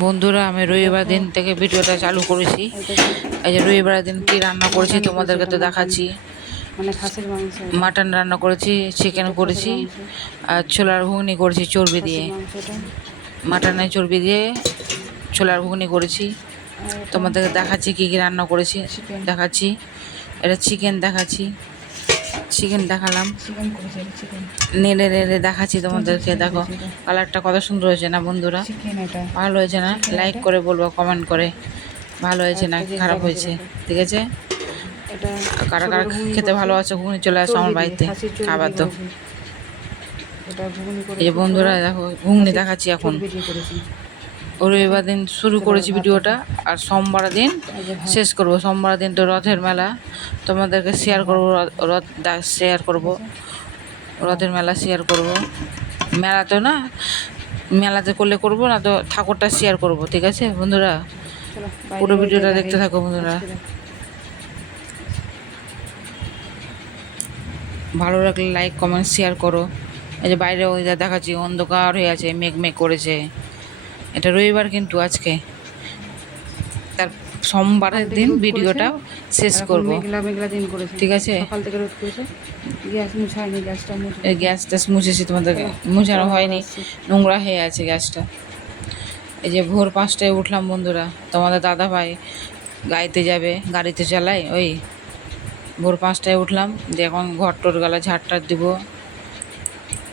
বন্ধুরা, আমি রবিবার দিন থেকে ভিডিওটা চালু করেছি। এই যে রবিবার দিন কি রান্না করেছি তোমাদেরকে তো দেখাচ্ছি। মাটন রান্না করেছি চিকেন করেছি, আর ছোলার ঘুগনি করেছি চর্বি দিয়ে। মাটনের চর্বি দিয়ে ছোলার ঘুগনি করেছি। তোমাদেরকে দেখাচ্ছি কী কী রান্না করেছি, দেখাচ্ছি। এটা চিকেন দেখাচ্ছি। চিকেন দেখালাম। নেড়ে নেড়ে দেখাচ্ছি তোমাদেরকে দেখো। কালারটা কত সুন্দর হয়েছে না বন্ধুরা? ভালো হয়েছে না? লাইক করে বলব কমেন্ট করে। ভালো হয়েছে না? খারাপ হয়েছে। ঠিক আছে? এটা কারা কারা খেতে ভালো আছে ঘুগনি চলে আসো আমার বাড়িতে। খাবার তো। এই বন্ধুরা দেখো ঘুগনি দেখাচ্ছি এখন। রবিবার দিন শুরু করেছি ভিডিওটা আর সোমবার দিন এই যে ভাত শেষ করব। সোমবার দিন তো রথের মেলা তোমাদেরকে শেয়ার করব রথ- রথ শেয়ার করব। রথের মেলা শেয়ার করব। মেলা তো না মেলাতে করলে করব না তো ঠাকুরটা শেয়ার করব ঠিক আছে? বন্ধুরা পুরো ভিডিওটা দেখতে থাকো বন্ধুরা। ভালো লাগলে লাইক কমেন্ট শেয়ার করো। এই যে বাইরে ওই দেখাচ্ছি অন্ধকার হয়ে আছে মেঘ মেঘ করেছে। এটা রবিবার কিন্তু আজকে। তার সোমবারের দিন ভিডিওটা শেষ করব। ঠিক আছে? গ্যাসটা মুছেছি তোমাদেরকে মুছানো হয়নি। নোংরা হয়ে আছে গ্যাসটা। এই যে ভোর পাঁচটায় উঠলাম বন্ধুরা। তোমাদের দাদা ভাই গাড়িতে যাবে গাড়িতে চালাই ওই ভোর পাঁচটায় উঠলাম। যে এখন ঘর টোর গেলা ঝাড় টাড় দিব।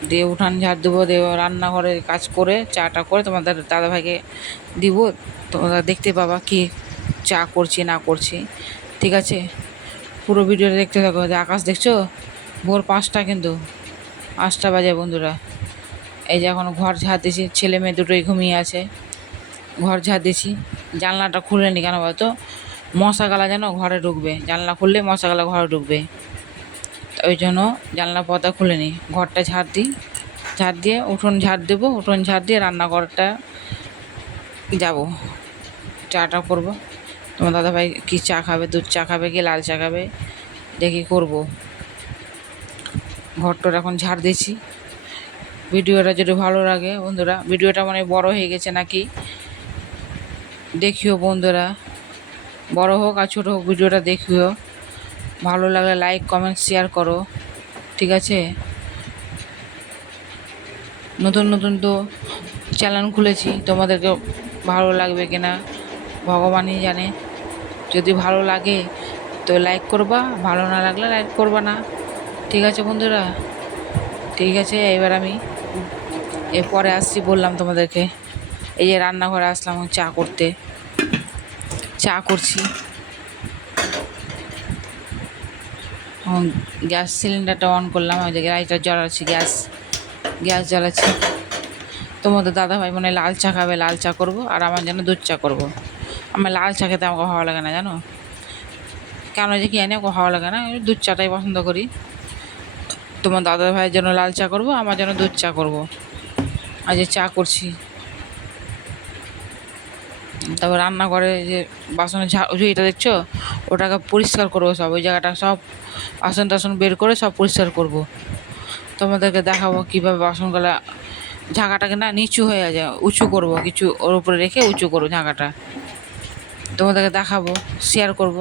দিয়ে উঠান ঝাড় দেবো, দিয়ে রান্নাঘরে কাজ করে চাটা করে তোমাদের দাদা ভাইকে দিব। তোমরা দেখতে পাবা কি চা করছি, না করছি। ঠিক আছে? পুরো ভিডিওটা দেখতে থাকো। যে আকাশ দেখছ? ভোর পাঁচটা কিন্তু। পাঁচটা বাজে বন্ধুরা। এই যে এখন ঘর ঝাড় দিছি, ছেলে মেয়ে দুটোই ঘুমিয়ে আছে। ঘর ঝাড় দিছি। জানলাটা খুলেনি কেন বলতো? মশা গালা যেন ঘরে ঢুকবে। জানলা খুললে মশা গালা ঘরে ঢুকবে। ওই জন্য জানলা পর্দা খুলে নিই। ঘরটা ঝাড় দিই। ঝাড় দিয়ে উঠোন ঝাড় দেবো, উঠোন ঝাড় দিয়ে রান্নাঘরটা যাব। চাটা করব। তোমার দাদাভাই কী চা খাবে, দুধ চা খাবে কি লাল চা খাবে, দেখি করব। ঘরটোর এখন ঝাড় দিয়েছি। ভিডিওটা যদি ভালো লাগে বন্ধুরা, ভিডিওটা মানে বড় হয়ে গেছে নাকি, দেখিও বন্ধুরা। বড় হোক আর ছোটো হোক, ভিডিওটা দেখিও। ভালো লাগলে লাইক কমেন্ট শেয়ার করো, ঠিক আছে? নতুন নতুন তো চ্যানেল খুলেছি, তোমাদেরকে ভালো লাগবে কিনা, ভগবানই জানে। যদি ভালো লাগে, তো লাইক করবা, ভালো না লাগলে লাইক করবা না। ঠিক আছে বন্ধুরা? ঠিক আছে, এবার আমি এরপরে আসছি বললাম তোমাদেরকে। এই যে রান্নাঘরে আসলাম, চা করতে। চা করছি। গ্যাস সিলিন্ডারটা অন করলাম ওই যে লাইটটা জ্বালাচ্ছি, গ্যাস গ্যাস জ্বালাচ্ছি। তোমাদের দাদা ভাই মনে লাল চা খাবে, লাল চা করব, আর আমার জন্য দুধ চা করব। আমার লাল চা খেতে আমাকে ভালো লাগে না, জানো? কেন যে কি জানি, আমাকে ভালো লাগে না দুধ চাটাই পছন্দ করি। তোমার দাদা ভাইয়ের জন্য লাল চা করব, আমার জন্য দুধ চা করব। আর যে চা করছি। তারপর রান্নাঘরে যে বাসনের ঝা ওই এটা দেখছ? ওটাকে পরিষ্কার করব সব। ওই জায়গাটা সব বাসন টাসন বের করে সব পরিষ্কার করব। তোমাদেরকে দেখাবো কীভাবে বাসনগুলা ঝাঁকাটাকে না নিচু হয়ে যায়। উঁচু করব, কিছু ওর উপরে রেখে উঁচু করব ঝাঁকাটা। তোমাদেরকে দেখাবো শেয়ার করব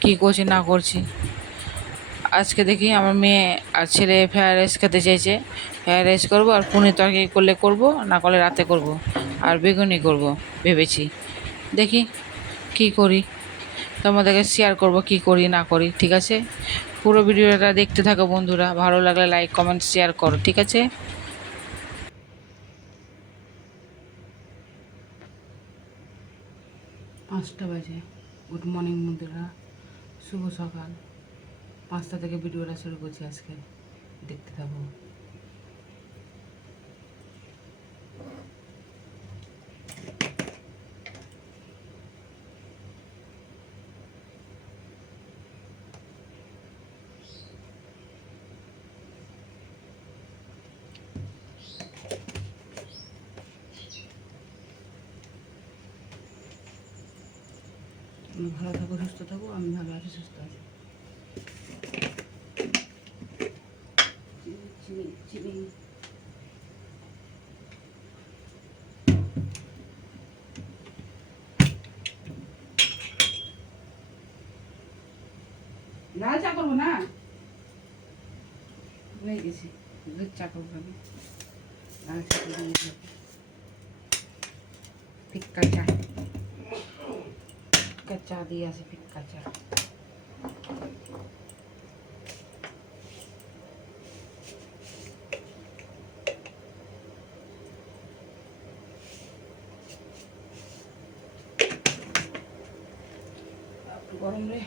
কী করছি, না করছি। আজকে দেখি আমার মেয়ে আর ছেলে ফ্রায়েড রাইস খেতে চাইছে। ফ্রায়েড রাইস করব আর পনির তরকারি করলে করব, না করলে রাতে করব। আর বেগুনি করব, ভেবেছি। দেখি কি করি। তোমাদেরকে শেয়ার করব কি করি, না করি, ঠিক আছে? পুরো ভিডিওটা দেখতে থাকো বন্ধুরা। ভালো লাগলে লাইক কমেন্ট শেয়ার করো, ঠিক আছে? পাঁচটা বাজে। গুড মর্নিং বন্ধুরা। শুভ সকাল। পাঁচটা থেকে ভিডিওটা শুরু করছি আজকে। দেখতে থাকো। তুমি ভালো থাকো, সুস্থ থাকো, আমি ভালো আছি, সুস্থ আছি। চিনি চিনি লাল চা করব না? ভুলে গেছি দুধ চা করব আমি। লাল চা ফিক্কা চা। ফিক্কা চা দিয়ে আছে ফিক্কা চা একটু গরম রে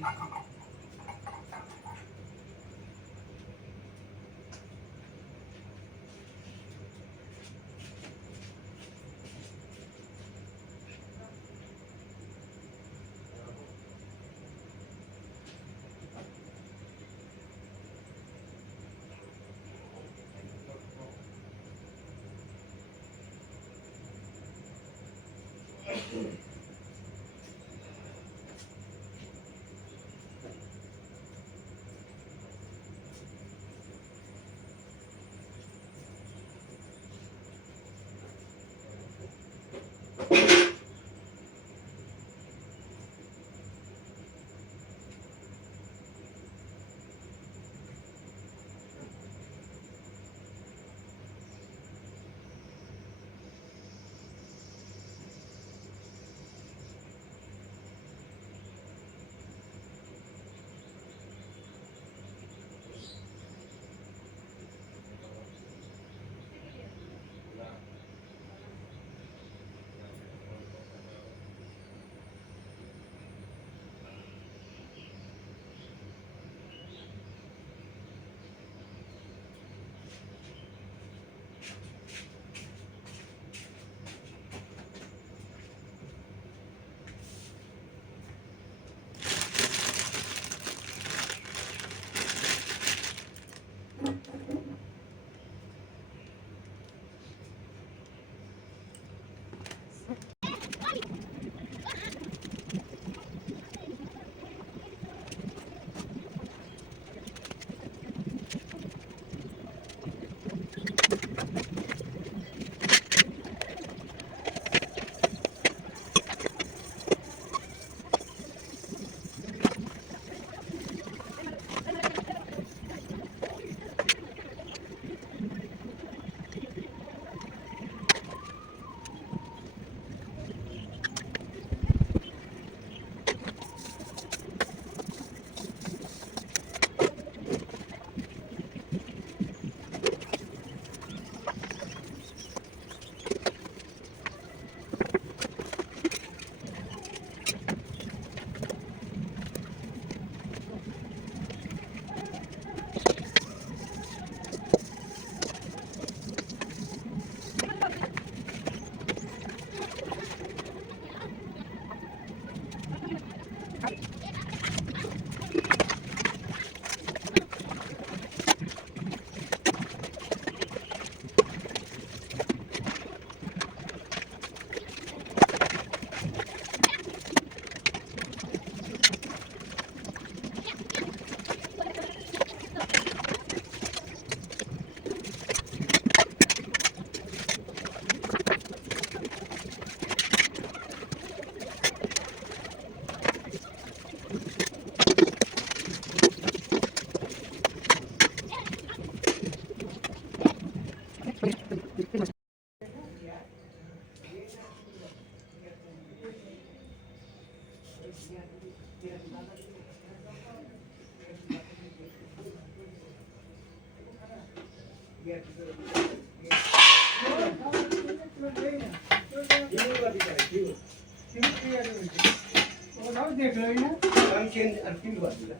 Thank mm -hmm. you. Change और फील दिया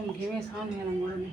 তো গরম ঘেমে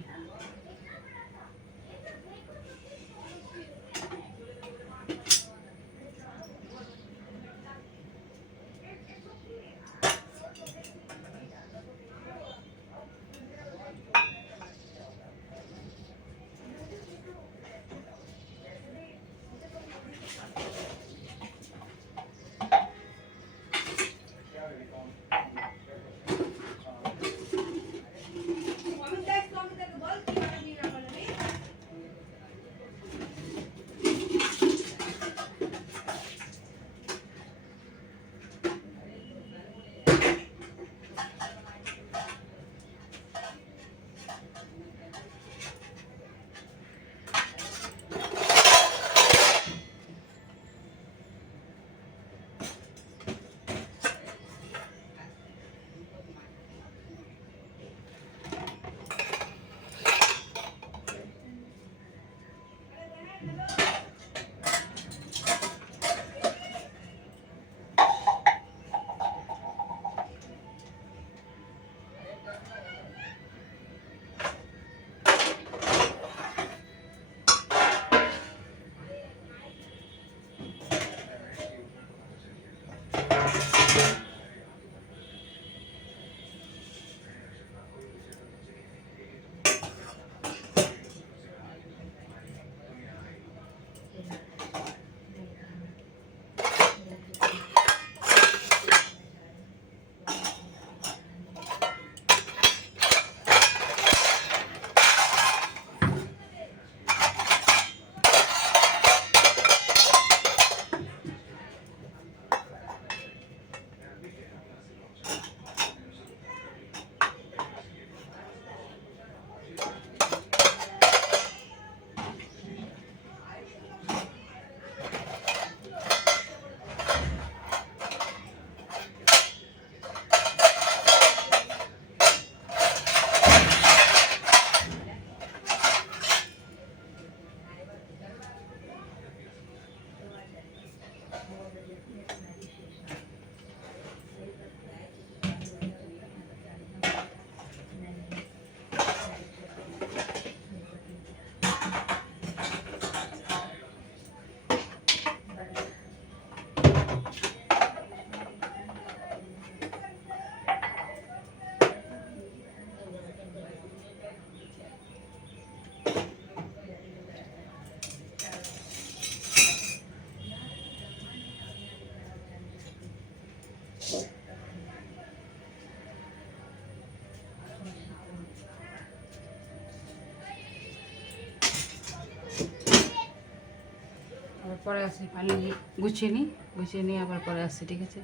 পরে আসি ফাইনালি গুছিয়ে নিই, গুছিয়ে নিয়ে আবার পরে আসছি, ঠিক আছে?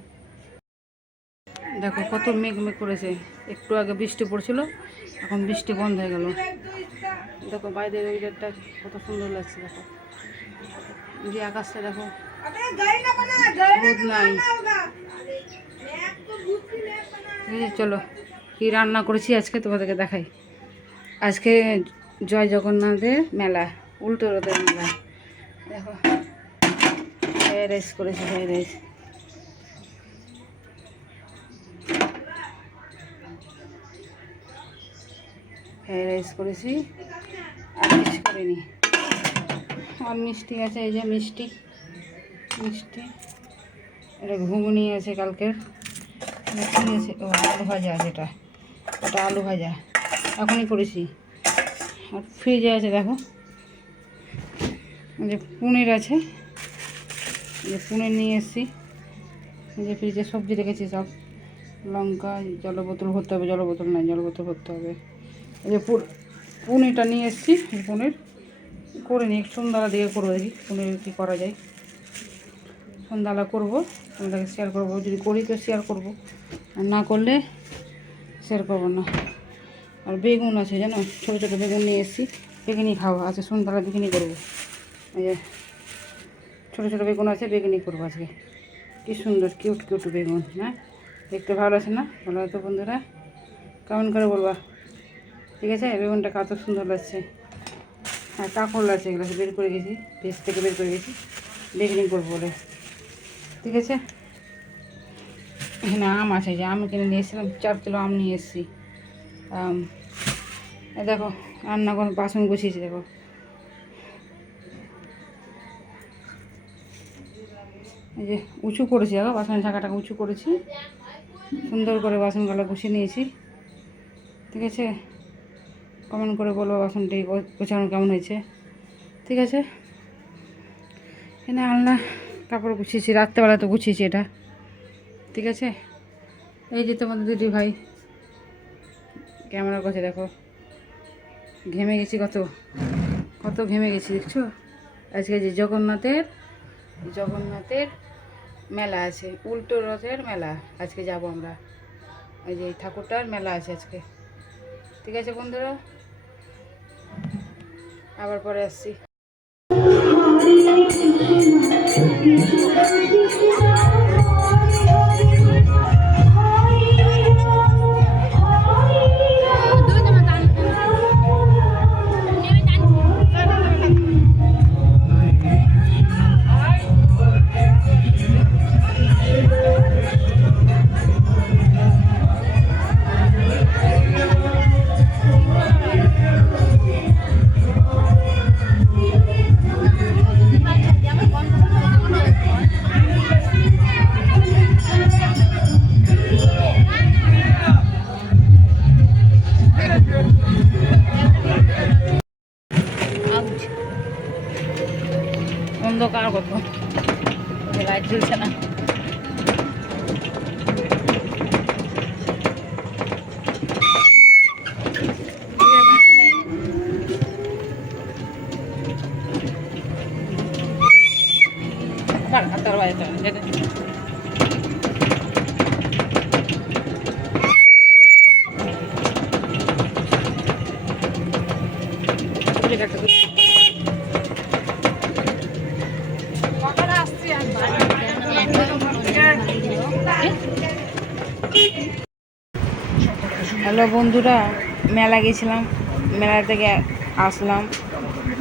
দেখো কত মেঘ মেঘ করেছে, একটু আগে বৃষ্টি পড়ছিল, এখন বৃষ্টি বন্ধ হয়ে গেল। দেখো বাইরের ওয়েদারটা কত সুন্দর লাগছে, দেখো। যে আকাশটা দেখো, রোদ নাই। চলো, কি রান্না করেছি আজকে তোমাদেরকে দেখাই। আজকে জয় জগন্নাথের মেলা, উল্টো রথের মেলা। দেখো। ফ্রাইড রাইস করেছি ফ্রাইড রাইস ফ্রাইড রাইস করেছি আর কিছু করিনি আর মিষ্টি আছে, এই যে মিষ্টি। মিষ্টি। এটা ঘুগনি আছে কালকের। আছে, ও, আলু ভাজা যেটা ওটা আলু ভাজা। এখনই করেছি। আর ফ্রিজে আছে, দেখো। যে পনির আছে। পনির নিয়ে এসেছি। যে ফ্রিজে সবজি রেখেছি সব। লঙ্কা জল বোতল ভরতে হবে জল বোতল নাই জল বোতল ভরতে হবে। যে পনিরটা নিয়ে এসেছি পনির। করে নিই, সন্ধ্যাবেলা দিকে করব দেখি পনির কী করা যায়। সন্ধ্যাবেলা করব তোমাদেরকে শেয়ার করব, যদি করি তো শেয়ার করব। আর না করলে শেয়ার করব না। আর বেগুন আছে জানো, ছোটো ছোটো বেগুন নিয়ে এসেছি বেগুনি খাব আচ্ছা সন্ধ্যাবেলা বেগুনি করব। এই ছোটো ছোটো বেগুন আছে বেগুনি করব আজকে। কী সুন্দর কিউট কিউট বেগুন হ্যাঁ? দেখতে ভালো আছে না? ভালো হতো বন্ধুরা? কেমন করে বলবা? ঠিক আছে? বেগুনটা কত সুন্দর লাগছে। হ্যাঁ কাঁকড় লাগছে এগুলো, বের করে গেছি পেস্ট থেকে বের করে গেছি বেগুনি করব বলে। ঠিক আছে? এখানে আম আছে যে আম কিনে নিয়ে এসেছিলাম, চার কিলো আম নিয়ে এসেছি। দেখো রান্না করে বাসন গুছিয়েছি, দেখো। এই যে উঁচু করেছি দেখো বাসনের ঢাকাটাকে উঁচু করেছি। সুন্দর করে বাসনগুলো গুছিয়ে নিয়েছি। ঠিক আছে? কমেন্ট করে বলব, বাসনটি গোছানো কেমন হয়েছে? ঠিক আছে? এখানে আলনা, কাপড় গুছিয়েছি, রাত্রেবেলা তো গুছিয়েছি এটা। ঠিক আছে? এই যে তোমাদের দুটি ভাই ক্যামেরার কাছে দেখো। ঘেমে গেছি কত কত ঘেমে গেছি, দেখছ? আজকে যে জগন্নাথের জগন্নাথের মেলা আছে, উল্টো রথের মেলা। আজকে যাব আমরা। ওই যে ঠাকুরটার মেলা আছে আজকে। ঠিক আছে বন্ধুরা? আবার পরে আসছি। অন্ধকার কত লাইট হ্যালো বন্ধুরা মেলা গেছিলাম মেলা থেকে আসলাম।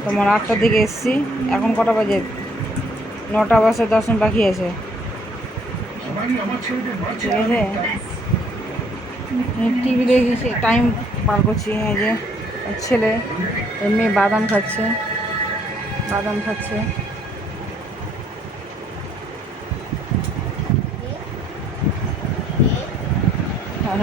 তোমার আটটার দিকে এসছি। এখন কটা বাজে? নটা বাজে মিনিট বাকি আছে। ঠিক আছে? টিভি দেখেছি টাইম পার করছি। এই যে ছেলে এমনি বাদাম খাচ্ছে। বাদাম খাচ্ছে। আর